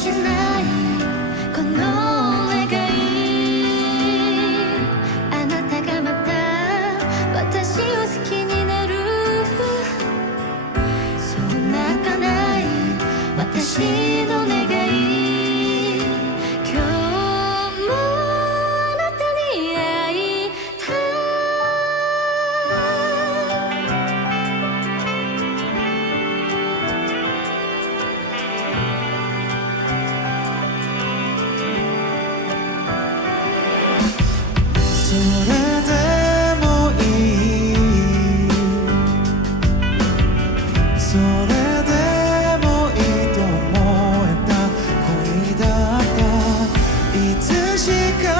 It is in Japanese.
しない。このそれでもいい。それでもいいと思えた。恋だった。いつしか